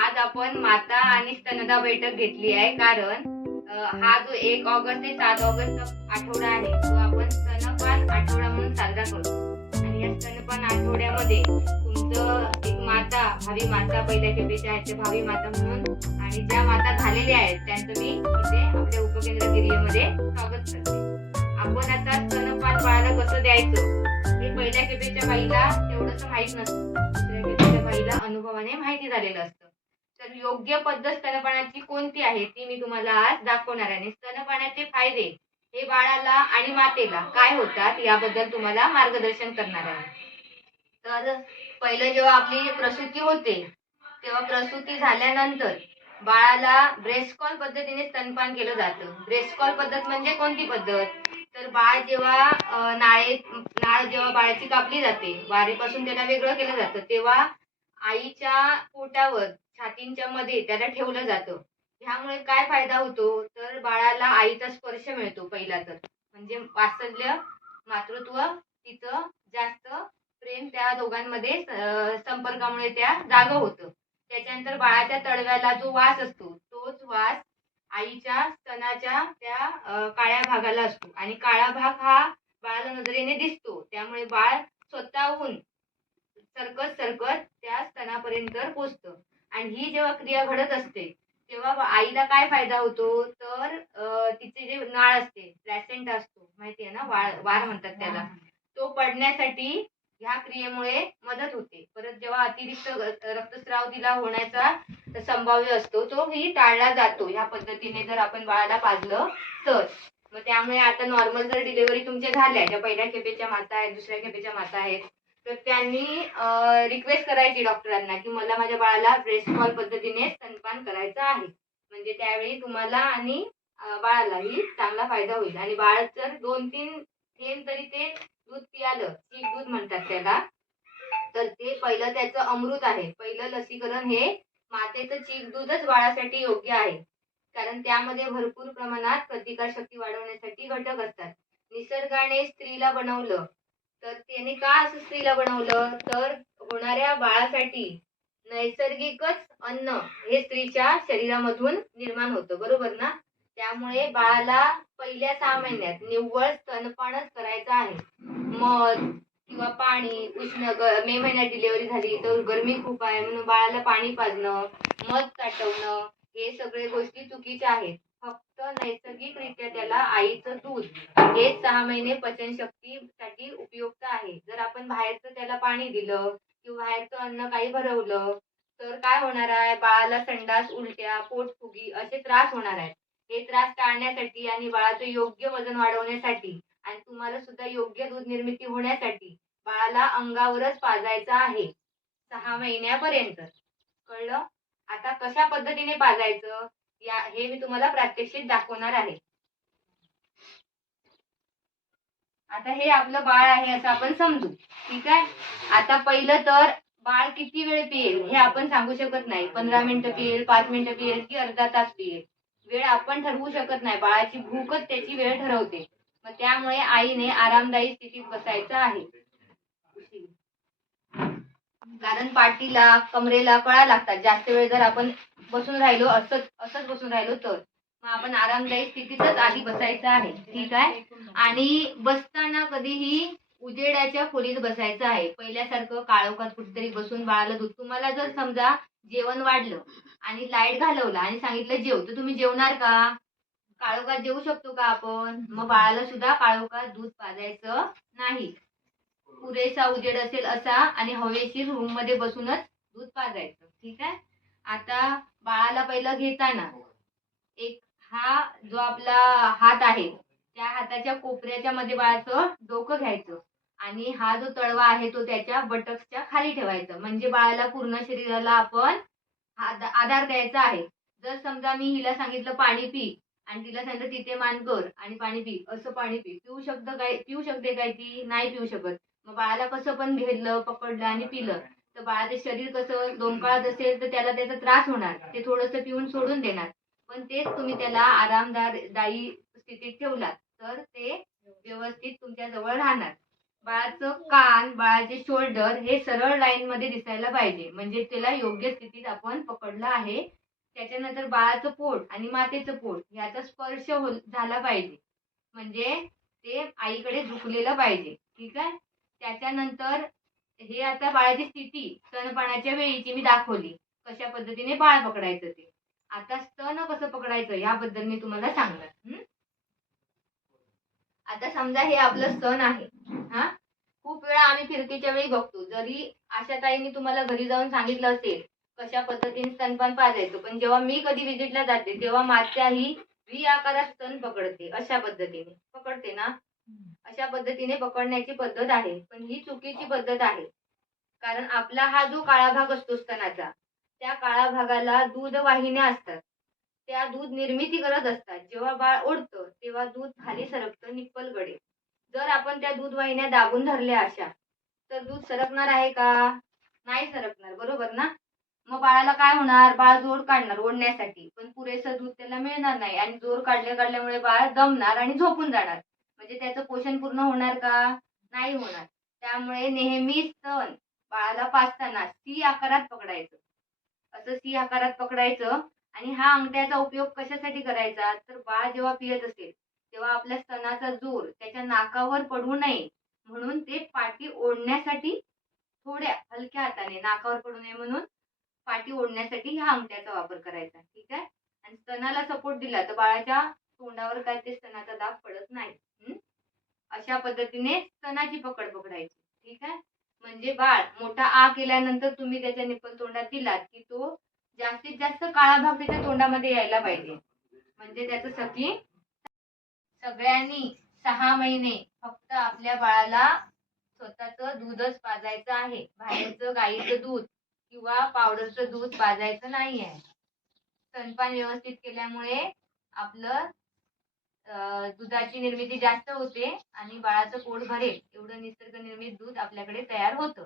आज आपण माता आणि स्तनदा बैठक घेतली आहे कारण हा जो एक ऑगस्ट ते सात ऑगस्ट आठवडा आहे तो आपण स्तनपान आठवडा म्हणून साजरा करतो. आणि या स्तनपान आठवड्यामध्ये तुमचं एक माता भावी माता पहिल्या खेपेच्या आहेत भावी माता म्हणून आणि ज्या माता झालेल्या आहेत त्यांचं मी इथे आपल्या उपकेंद्र गिरीमध्ये स्वागत करते. आपण आता स्तनपान बाळाला कसं द्यायचं? हे पहिल्या खेपेच्या बाईला तेवढंसं माहीत नसतं. दुसऱ्या खेपेच्या बाईला अनुभवाने माहिती झालेलं असतं. तर योग्य पद्धत स्तनपानाची कोणती आहे ती मी तुम्हाला आज दाखवणार आहे. आणि स्तनपानाचे फायदे हे बाळाला आणि मातेला काय होतात याबद्दल तुम्हाला मार्गदर्शन करणार आहे. तर पहिलं जेव्हा आपली प्रसूती होते तेव्हा प्रसूती झाल्यानंतर बाळाला ब्रेस्कॉल पद्धतीने स्तनपान केलं जातं. ब्रेस्कॉल पद्धत म्हणजे कोणती पद्धत? तर बाळ जेव्हा नाळे नाळ जेव्हा बाळाची कापली जाते वारीपासून त्याला वेगळं केलं जातं तेव्हा आईच्या पोटावर छातींच्या मध्ये त्याला ठेवलं जातं. ह्यामुळे काय फायदा होतो? तर बाळाला आईचा स्पर्श मिळतो पहिला तर. म्हणजे वात्सल्य मातृत्व तिचं जास्त प्रेम त्या दोघांमध्ये संपर्कामुळे त्या जाग होतं. त्याच्यानंतर बाळाच्या तळव्याला जो वास असतो तोच वास आईच्या स्तनाच्या त्या काळ्या भागाला असतो. आणि काळा भाग हा बाळाला नजरेने दिसतो. त्यामुळे बाळ स्वतःहून सरकत सरकत त्या स्तनापर्यंत पोचतं. आणि ही जेव्हा क्रिया घडत असते तेव्हा आईला काय फायदा होतो? तर तिचे जे नाळ असते प्लॅसेंट असतो माहिती आहे ना? वाळ वार म्हणतात त्याला. तो पडण्यासाठी ह्या क्रियेमुळे मदत होते. परत जेव्हा अतिरिक्त रक्तस्राव तिला होण्याचा संभाव्य असतो तो ही टाळला जातो. ह्या पद्धतीने जर आपण बाळाला पाजलं तर. मग त्यामुळे आता नॉर्मल जर डिलिव्हरी तुमच्या झाल्या ज्या पहिल्या खेपेच्या माता आहेत दुसऱ्या खेपेच्या माता आहेत तर त्यांनी रिक्वेस्ट करायची डॉक्टरांना की मला माझ्या बाळाला ब्रेस्ट कॉल पद्धतीने स्तनपान करायचं आहे. म्हणजे त्यावेळी तुम्हाला आणि बाळालाही चांगला फायदा होईल. आणि बाळ जर दोन तीन थेंब तरी ते दूध पियालं चीक दूध म्हणतात त्याला तर ते पहिलं त्याचं अमृत आहे. पहिलं लसीकरण हे मातेचं चीक दूधच बाळासाठी योग्य आहे. कारण त्यामध्ये भरपूर प्रमाणात प्रतिकारशक्ती वाढवण्यासाठी घटक असतात. निसर्गाने स्त्रीला बनवलं तर त्याने का असं स्त्रीला बनवलं? तर होणाऱ्या बाळासाठी नैसर्गिकच अन्न हे स्त्रीच्या शरीरामधून निर्माण होतं. बरोबर ना? त्यामुळे बाळाला पहिल्या सहा महिन्यात निव्वळ स्तनपानच करायचं आहे. मध किंवा पाणी उष्ण मे महिन्यात डिलिव्हरी झाली तर गरमी खूप आहे. म्हणून बाळाला पाणी पाजणं मध चाटवणं हे सगळे गोष्टी चुकीच्या आहेत. फक्त नैसर्गिकरित्या त्याला आईचं दूध. हे सहा महिने पचनशक्तीसाठी उपयुक्त आहे. जर आपण बाहेरचं त्याला पाणी दिलं किंवा बाहेरचं अन्न काही भरवलं तर काय होणार आहे? बाळाला संडास उलट्या पोटफुगी असे त्रास होणार आहेत. हे त्रास टाळण्यासाठी आणि बाळाचं योग्य वजन वाढवण्यासाठी आणि तुम्हाला सुद्धा योग्य दूध निर्मिती होण्यासाठी बाळाला अंगावरच पाजायचं आहे. सहा महिन्यापर्यंत. कळलं? आता कशा पद्धतीने पाजायचं? या हे मी तुम्हाला प्रात्यक्षिक दाखवणार आहे. आता हे आपलं बाळ आहे असं आपण समजू ठीक आहे? आता पहिलं तर बाळ किती वेळ पिएल हे आपण सांगू शकत नाही. पंधरा मिनिटं पिएल पाच मिनिटं पिएल की अर्धा तास पिएल. वेळ आपण ठरवू शकत नाही. बाळाची भूकच त्याची वेळ ठरवते. मग त्यामुळे आईने आरामदायी स्थितीत बसायचं आहे. कारण पाठीला कमरेला कळा लागतात. जास्त वेळ जर आपण बसून राहिलो असंच असंच बसून राहिलो तर. मग आपण आरामदायी स्थितीतच आधी बसायचं आहे. ठीक आहे? आणि बसताना कधीही उजेडाच्या खोलीत बसायचं आहे. पहिल्यासारखं काळोखात कुठेतरी बसून बाळाला दूध. तुम्हाला जर समजा जेवण वाढलं आणि लाइट घालवला आणि सांगितलं जेव तर तुम्ही जेवणार का? काळोखात जेवू शकतो का आपण? मग बाळाला सुद्धा काळोखात दूध पाजायचं नाही. पुरेसा उजेड असेल असा आणि हवेशीर रूममध्ये बसूनच दूध पाजायचं. ठीक आहे? आता बाळाला पहिलं घेताना एक हा जो आपला हात आहे त्या हाताच्या कोपऱ्याच्या मध्ये बाळाचं डोकं घ्यायचं आणि हा जो तळवा आहे तो त्याच्या बटक्सच्या खाली ठेवायचा. म्हणजे बाळाला पूर्ण शरीराला आपण आधार द्यायचा आहे. जर समजा मी हिला सांगितलं पाणी पी आणि तिला सांगितलं तिथे मान कर आणि पाणी पी असं पाणी पी. पिऊ शकतं काय पिऊ शकते काय ती? नाही पिऊ शकत. मग बाळाला कसं पण घेतलं पकडलं आणि पिलं तर बाळाचं शरीर कसं लोंबकाळत असेल तर त्याला त्याचा त्रास होणार ते थोडंसं पिऊन सोडून देणार. पण तेच तुम्ही त्याला आरामदार दायी स्थितीत ठेवलात तर ते व्यवस्थित तुमच्या जवळ राहणार. बाळाचं कान बाळाचे शोल्डर हे सरळ लाईन मध्ये दिसायला पाहिजे म्हणजे त्याला योग्य स्थितीत आपण पकडलं आहे. त्याच्यानंतर बाळाचं पोट आणि मातेचं पोट याचा स्पर्श हो झाला पाहिजे. म्हणजे ते आईकडे झुकलेलं पाहिजे ठीक आहे? त्याच्यानंतर हे आता बाळाची स्थिती स्तनपानाच्या वेळीची मी दाखवली. कशा पद्धतीने बाळ पकडायचं ते. आता स्तन कसं पकडायचं याबद्दल मी तुम्हाला सांगणार. आता समजा हे आपलं स्तन आहे. हा? खूप वेळा आम्ही फिरतीच्या वेळी बघतो. जरी आशा ताईंनी तुम्हाला घरी जाऊन सांगितलं असेल कशा पद्धतीने स्तनपान पाजायचं पण जेव्हा मी कधी विजिटला जाते तेव्हा मात्या ही व्ही आकारात स्तन पकडते. अशा पद्धतीने. पकडते ना? अशा पद्धतीने पकडण्याची पद्धत आहे. पण ही चुकीची पद्धत आहे. कारण आपला हा जो काळा भाग असतो स्तनाचा त्या काळा भागाला दूध वाहिन्या असतात. त्या दूध निर्मिती करत असतात. जेव्हा बाळ ओढतं तेव्हा दूध खाली सरकतं निप्पलकडे. जर आपण त्या दूध वाहिन्या दाबून धरल्या अशा तर दूध सरकणार आहे का? नाही सरकणार. बरोबर ना? मग बाळाला काय होणार? बाळ जोर काढणार ओढण्यासाठी. पण पुरेसं दूध त्याला मिळणार नाही आणि जोर काढल्या काढल्यामुळे बाळ दमणार आणि झोपून जाणार. म्हणजे त्याचं पोषण पूर्ण होणार का? नाही होणार. त्यामुळे नेहमी स्तन बाळाला पाचताना सी आकारात पकडायचं. असं सी आकारात पकडायचं आणि हा अंगठ्याचा उपयोग कशासाठी करायचा? तर बाळ जेव्हा पियत असेल तेव्हा आपल्या स्तनाचा जोर त्याच्या नाकावर पडू नये. म्हणून ते पाठी ओढण्यासाठी थोड्या हलक्या हाताने नाकावर पडू नये म्हणून पाठी ओढण्यासाठी ह्या अंगठ्याचा वापर करायचा. ठीक आहे? आणि स्तनाला सपोर्ट दिला तर बाळाच्या तोंडावर काय ते स्तनाचा दाब पडत नाही. अशा पद्धतीने स्तनाची पकड पकडायची. ठीक आहे? म्हणजे बाळ मोठा आ केल्यानंतर तुम्ही त्याच्या निप्पल तोंडात दिलात की तो जास्तीत जास्त काळा भाग त्याच्या तोंडामध्ये यायला पाहिजे. म्हणजे त्याचं सखी सगळ्यांनी सहा महिने फक्त आपल्या बाळाला स्वतःचं दूधच पाजायचं आहे. बाहेरचं गाईचं दूध किंवा पावडरचं दूध पाजायचं नाही आहे स्तनपान व्यवस्थित केल्यामुळे आपलं दुधाची निर्मिती जास्त होते आणि बाळाचं पोट भरेल एवढं निसर्ग निर्मित दूध आपल्याकडे तयार होतं.